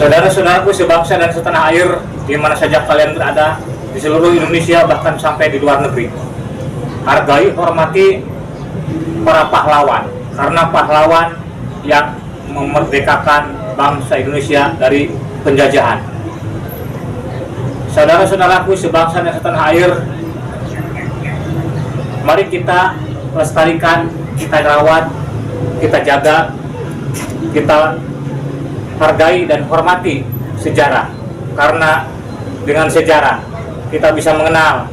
Saudara-saudaraku sebangsa dan setanah air, di mana saja kalian berada, di seluruh Indonesia bahkan sampai di luar negeri, hargai, hormati para pahlawan, karena pahlawan yang memerdekakan bangsa Indonesia dari penjajahan. Saudara-saudaraku sebangsa dan setanah air, mari kita lestarikan, kita rawat, kita jaga, kita hargai dan hormati sejarah, karena dengan sejarah kita bisa mengenal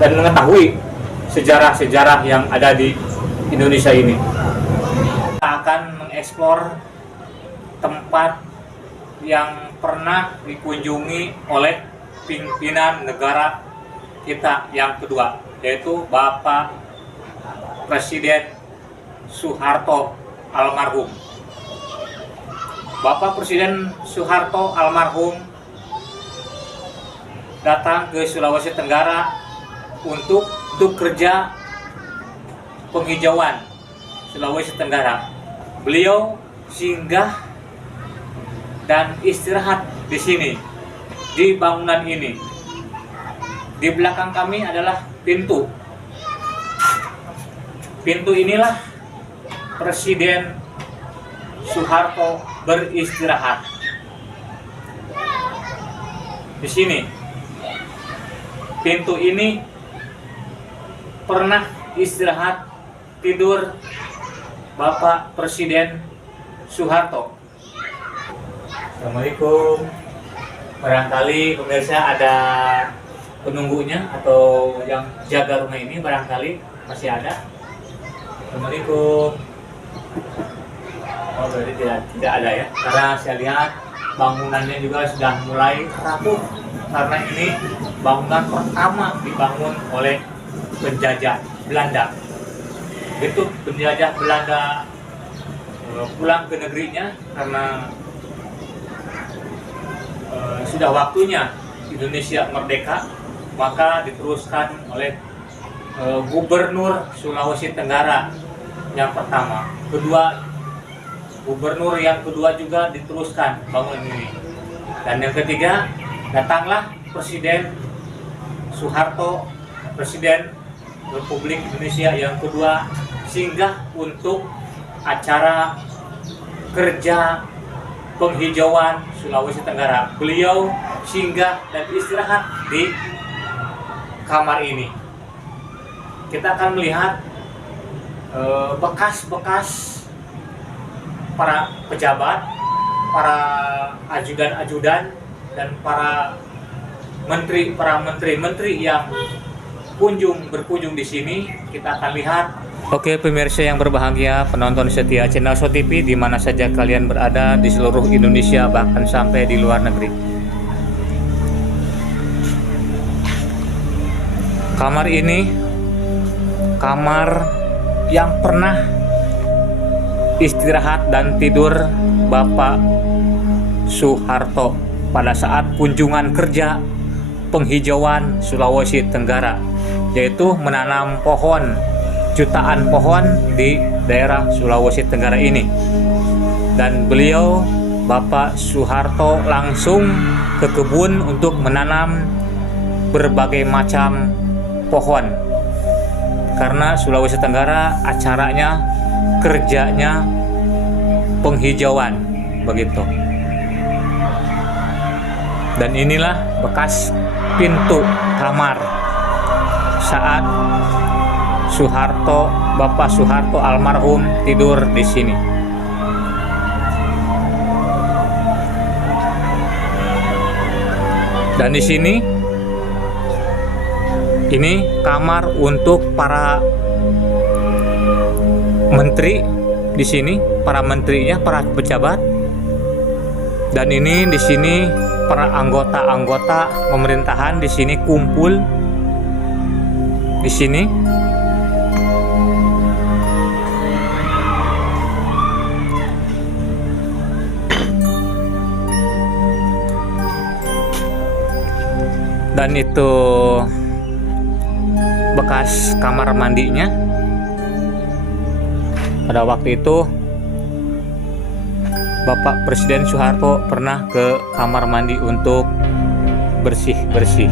dan mengetahui sejarah-sejarah yang ada di Indonesia ini. Kita akan mengeksplor tempat yang pernah dikunjungi oleh pimpinan negara kita yang kedua, yaitu Bapak Presiden Soeharto almarhum. Bapak Presiden Soeharto almarhum datang ke Sulawesi Tenggara untuk kerja penghijauan Sulawesi Tenggara. Beliau singgah dan istirahat di sini, di bangunan ini. Di belakang kami adalah pintu. Pintu inilah Presiden Soeharto beristirahat. Di sini, pintu ini pernah istirahat tidur Bapak Presiden Soeharto. Assalamualaikum. Barangkali pemirsa ada penunggunya atau yang jaga rumah ini, barangkali masih ada. Assalamualaikum. Oh, berarti tidak ada ya, karena saya lihat bangunannya juga sudah mulai rapuh, karena ini bangunan pertama dibangun oleh penjajah Belanda. Itu penjajah Belanda pulang ke negerinya karena sudah waktunya Indonesia merdeka, maka diteruskan oleh Gubernur Sulawesi Tenggara yang pertama. Gubernur yang kedua juga diteruskan bangun ini. Dan yang ketiga, datanglah Presiden Soeharto, Presiden Republik Indonesia yang kedua, singgah untuk acara kerja penghijauan Sulawesi Tenggara. Beliau singgah dan istirahat di kamar ini. Kita akan melihat bekas-bekas para pejabat, para ajudan-ajudan, dan para menteri yang berkunjung di sini. Kita akan lihat. Oke pemirsa yang berbahagia, penonton setia channel So TV di mana saja kalian berada di seluruh Indonesia bahkan sampai di luar negeri. Kamar ini kamar yang pernah istirahat dan tidur Bapak Soeharto pada saat kunjungan kerja penghijauan Sulawesi Tenggara, yaitu menanam jutaan pohon di daerah Sulawesi Tenggara ini. Dan beliau, Bapak Soeharto, langsung ke kebun untuk menanam berbagai macam pohon, karena Sulawesi Tenggara acaranya, kerjanya penghijauan begitu. Dan inilah bekas pintu kamar saat Bapak Soeharto almarhum tidur di sini. Dan di sini ini kamar untuk para menteri di sini, para menterinya, para pejabat. Dan ini di sini para anggota-anggota pemerintahan di sini kumpul di sini. Dan itu bekas kamar mandinya. Pada waktu itu Bapak Presiden Soeharto pernah ke kamar mandi untuk bersih-bersih,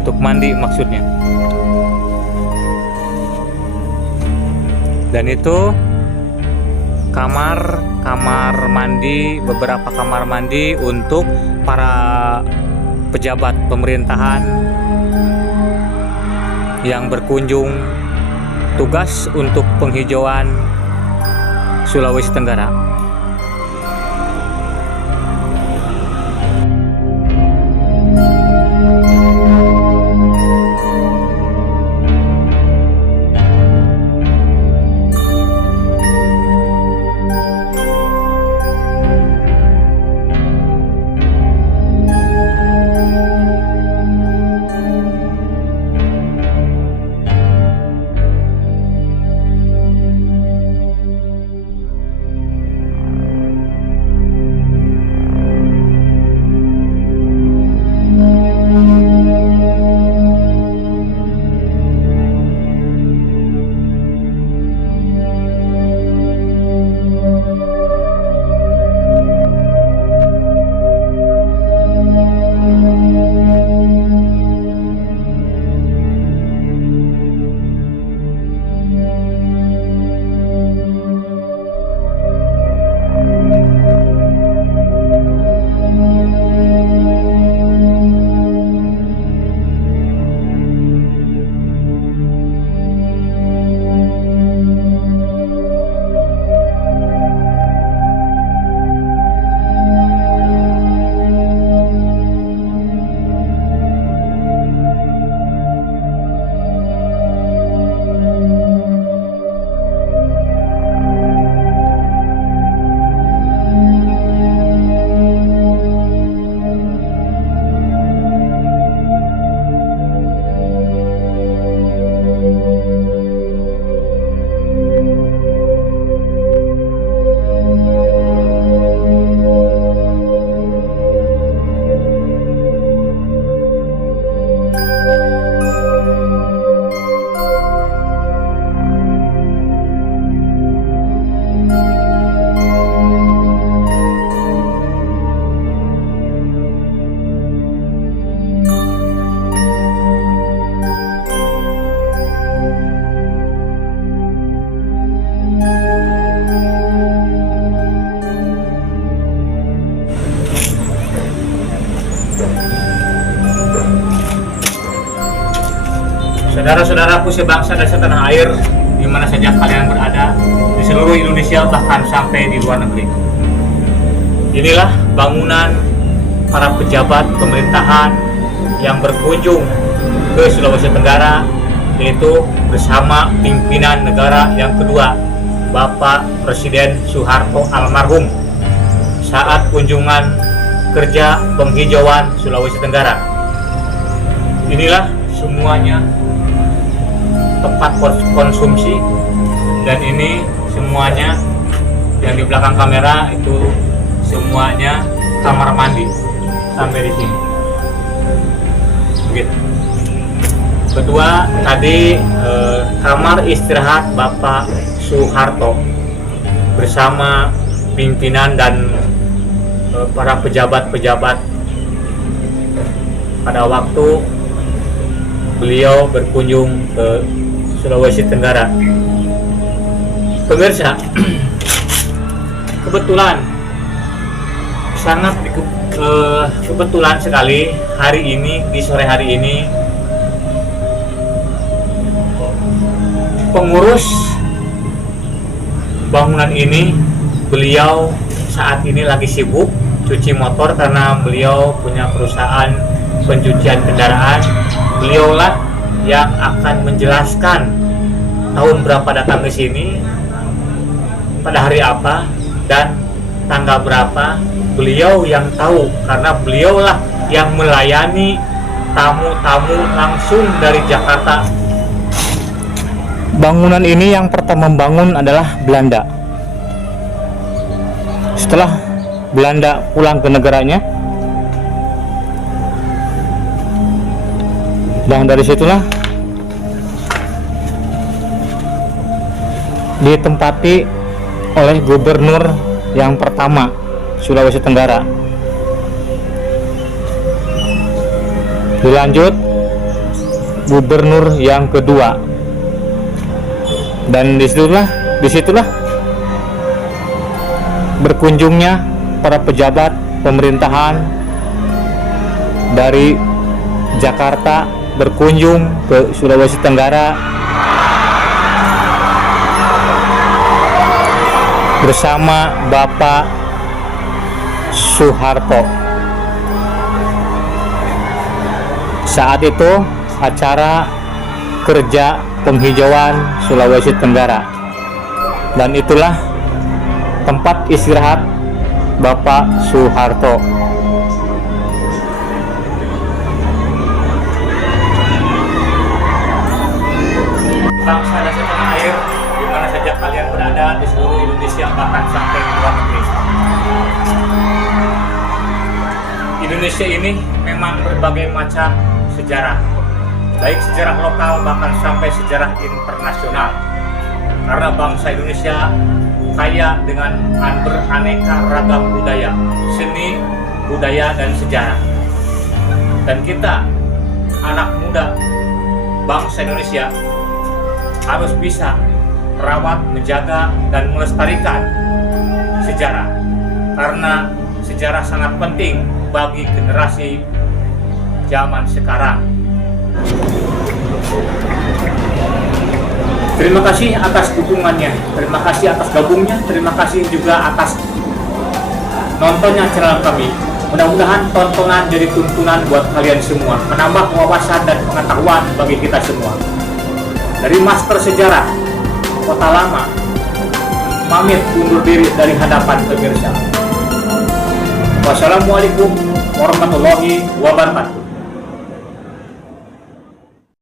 untuk mandi maksudnya. Dan itu kamar mandi, beberapa kamar mandi untuk para pejabat pemerintahan yang berkunjung tugas untuk penghijauan Sulawesi Tenggara. Saudara-saudaraku sebangsa dan setanah air, di mana saja kalian berada, di seluruh Indonesia bahkan sampai di luar negeri. Inilah bangunan para pejabat pemerintahan yang berkunjung ke Sulawesi Tenggara, yaitu bersama pimpinan negara yang kedua, Bapak Presiden Soeharto almarhum, saat kunjungan kerja penghijauan Sulawesi Tenggara. Inilah semuanya tempat konsumsi, dan ini semuanya yang di belakang kamera itu semuanya kamar mandi sampai di sini. Begitu. Kedua tadi kamar istirahat Bapak Soeharto bersama pimpinan dan para pejabat-pejabat pada waktu beliau berkunjung ke Sulawesi Tenggara. Pemirsa, sangat kebetulan sekali hari ini, di sore hari ini, pengurus bangunan ini, beliau saat ini lagi sibuk cuci motor karena beliau punya perusahaan pencucian kendaraan. Beliaulah yang akan menjelaskan tahun berapa datang ke sini, pada hari apa, dan tanggal berapa. Beliau yang tahu karena beliaulah yang melayani tamu-tamu langsung dari Jakarta. Bangunan ini yang pertama membangun adalah Belanda. Setelah Belanda pulang ke negaranya, dan dari situlah ditempati oleh gubernur yang pertama Sulawesi Tenggara. Dilanjut gubernur yang kedua, dan disitulah berkunjungnya para pejabat pemerintahan dari Jakarta berkunjung ke Sulawesi Tenggara bersama Bapak Soeharto. Saat itu acara kerja penghijauan Sulawesi Tenggara, dan itulah tempat istirahat Bapak Soeharto. Bangsa dan setanah air, di mana saja kalian berada di seluruh Indonesia, bahkan sampai ke luar negeri. Indonesia ini memang berbagai macam sejarah, baik sejarah lokal bahkan sampai sejarah internasional. Karena bangsa Indonesia kaya dengan beraneka ragam budaya, seni, budaya, dan sejarah. Dan kita, anak muda bangsa Indonesia, harus bisa merawat, menjaga, dan melestarikan sejarah. Karena sejarah sangat penting bagi generasi zaman sekarang. Terima kasih atas dukungannya, terima kasih atas gabungnya, terima kasih juga atas nontonnya channel kami. Mudah-mudahan tontonan jadi tuntunan buat kalian semua, menambah wawasan dan pengetahuan bagi kita semua. Dari Master Sejarah Kota Lama, pamit undur diri dari hadapan pemirsa. Wassalamualaikum warahmatullahi wabarakatuh.